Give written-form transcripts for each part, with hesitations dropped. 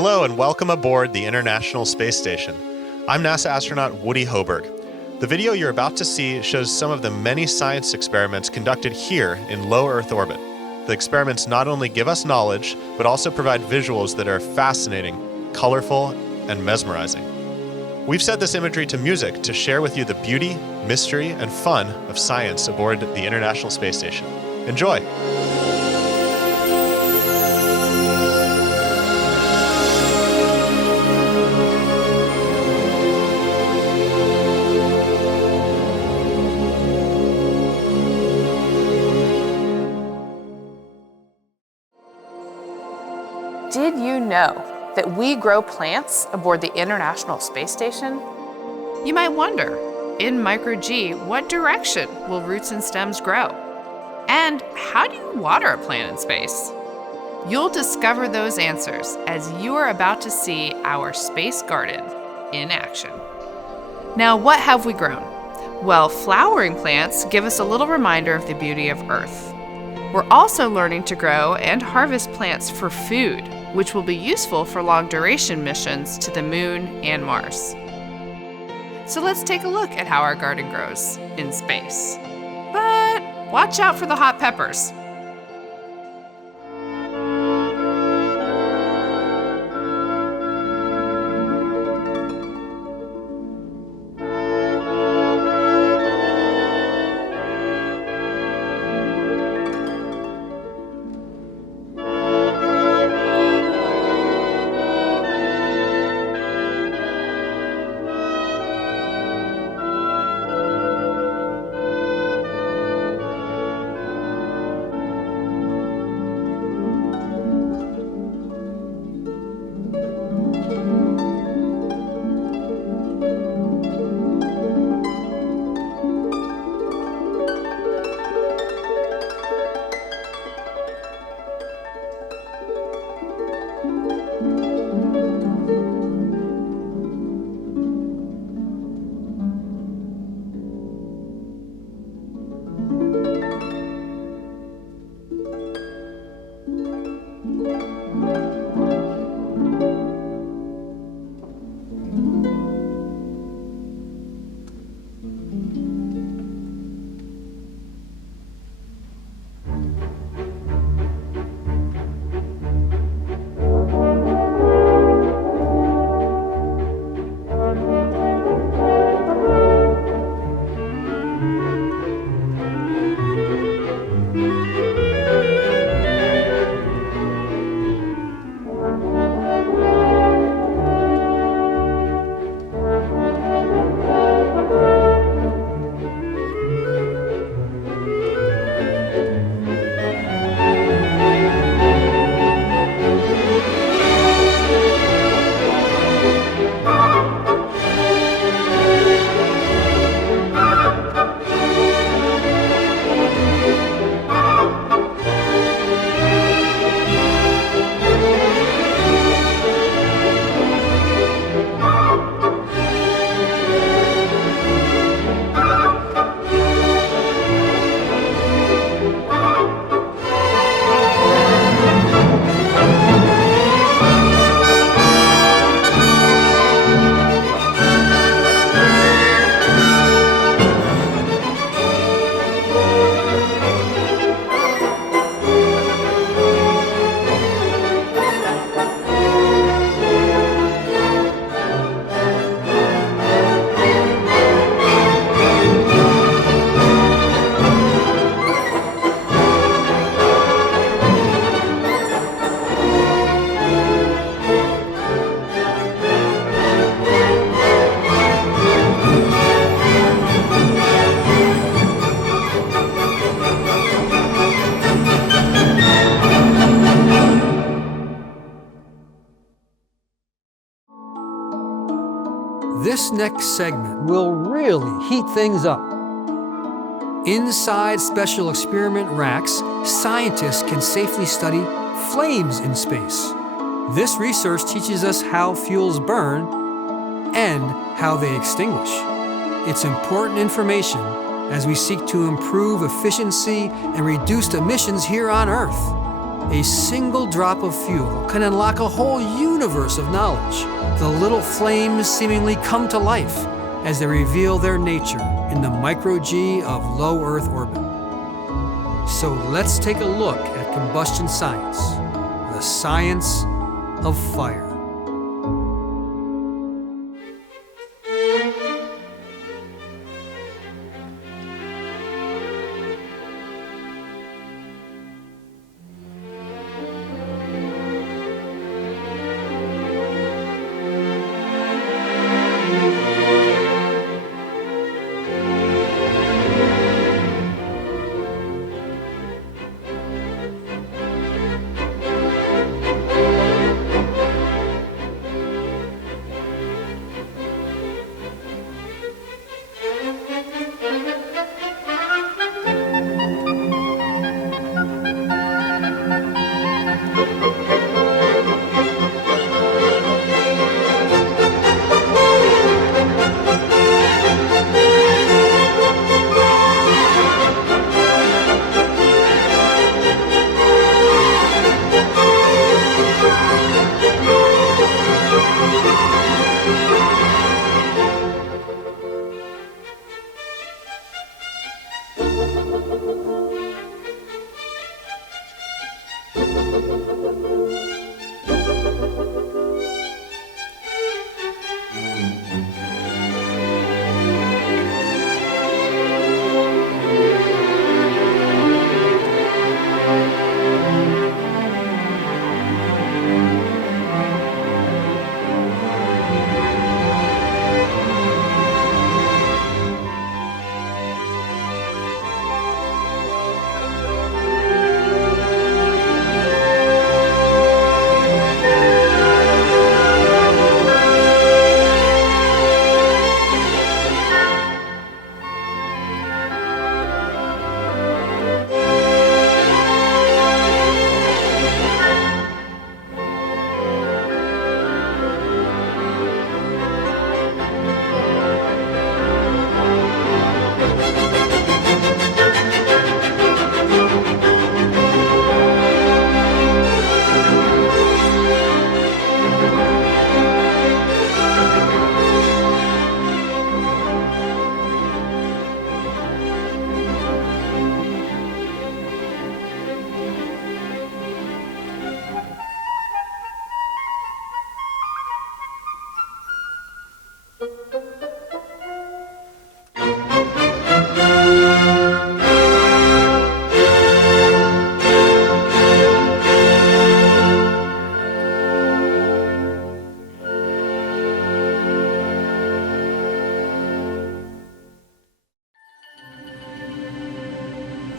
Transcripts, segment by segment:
Hello and welcome aboard the International Space Station. I'm NASA astronaut Woody Hoburg. The video you're about to see shows some of the many science experiments conducted here in low Earth orbit. The experiments not only give us knowledge, but also provide visuals that are fascinating, colorful, and mesmerizing. We've set this imagery to music to share with you the beauty, mystery, and fun of science aboard the International Space Station. Enjoy! Did you know that we grow plants aboard the International Space Station? You might wonder, in micro-G, what direction will roots and stems grow? And how do you water a plant in space? You'll discover those answers as you are about to see our space garden in action. Now, what have we grown? Well, flowering plants give us a little reminder of the beauty of Earth. We're also learning to grow and harvest plants for food, which will be useful for long-duration missions to the Moon and Mars. So let's take a look at how our garden grows in space. But watch out for the hot peppers. This next segment will really heat things up. Inside special experiment racks, scientists can safely study flames in space. This research teaches us how fuels burn and how they extinguish. It's important information as we seek to improve efficiency and reduce emissions here on Earth. A single drop of fuel can unlock a whole universe of knowledge. The little flames seemingly come to life as they reveal their nature in the micro-G of low Earth orbit. So let's take a look at combustion science, the science of fire.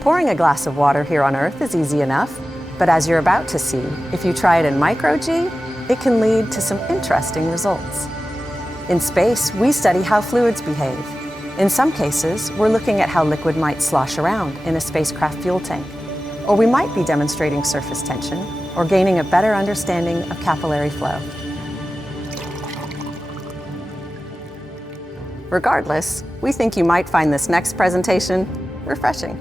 Pouring a glass of water here on Earth is easy enough, but as you're about to see, if you try it in micro-G, it can lead to some interesting results. In space, we study how fluids behave. In some cases, we're looking at how liquid might slosh around in a spacecraft fuel tank, or we might be demonstrating surface tension or gaining a better understanding of capillary flow. Regardless, we think you might find this next presentation refreshing.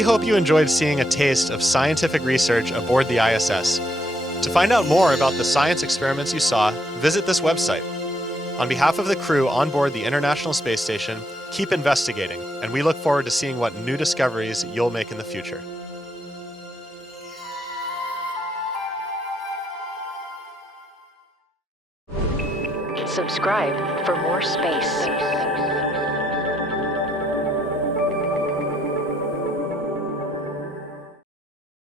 We hope you enjoyed seeing a taste of scientific research aboard the ISS. To find out more about the science experiments you saw, visit this website. On behalf of the crew on board the International Space Station, keep investigating, and we look forward to seeing what new discoveries you'll make in the future. Subscribe for more space.